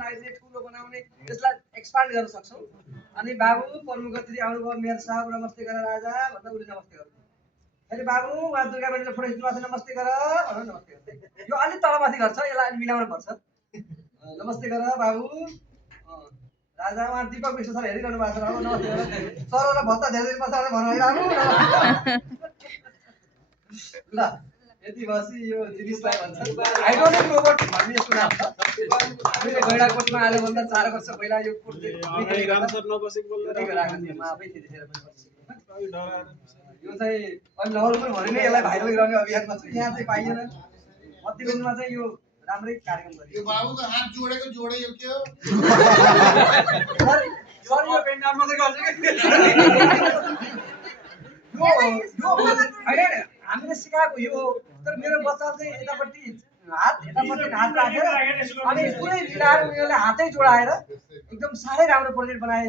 लागि चाहिँ ठुलो बनाउने यसलाई एक्सपान्ड गर्न सक्छौँ। अनि बाबु प्रमुख अतिथि आउनुभयो मेयर साहब नमस्ते गर राजा भन्दा उसले नमस्ते गर्नु। फेरि बाबु उहाँ दुर्गा बहिनीले फोटो खिच्नुभएको छ नमस्ते गर भनेर नमस्ते गर्छ। यो अलिक तलमाथि गर्छ, यसलाई अलिक मिलाउनु पर्छ। नमस्ते गर बाबु राजा उहाँ दीपक विश्व सर हेरिरहनु भएको छ बाबु नमस्ते गर सरलाई भत्ता धेरै दिन पछाडि भन्नु है बाबु ल यति बसी यो जिनिसलाई भन्छ हाइड्रोलिक रोबोट भन्ने यसको नाम छ। हामीले गैँडाकोटमा आजभन्दा 4 वर्ष पहिला यो कोट राम सर नबसेको बोल्दै म आफै त्यतिखेर पनि यो चाहिँ अहिले लहर पनि भने नै यसलाई भाइरल गराउने अभियानमा छु। यहाँ चाहिँ पाइएन। मध्यगञ्जमा चाहिँ यो राम्रै कार्यक्रम गरियो। यो बाबुको हात जोडेको जोडे यो के हो? सर यो पेन्डाल मात्रै गर्छ के? यो हैन हामीले सिकाएको यो तर मेरो बच्चा चाहिँ यतापट्टि हात राखेर अनि पुरै मिलाएर उनीहरूले हातै जोडाएर एकदम साह्रै राम्रो प्रोजेक्ट बनाए।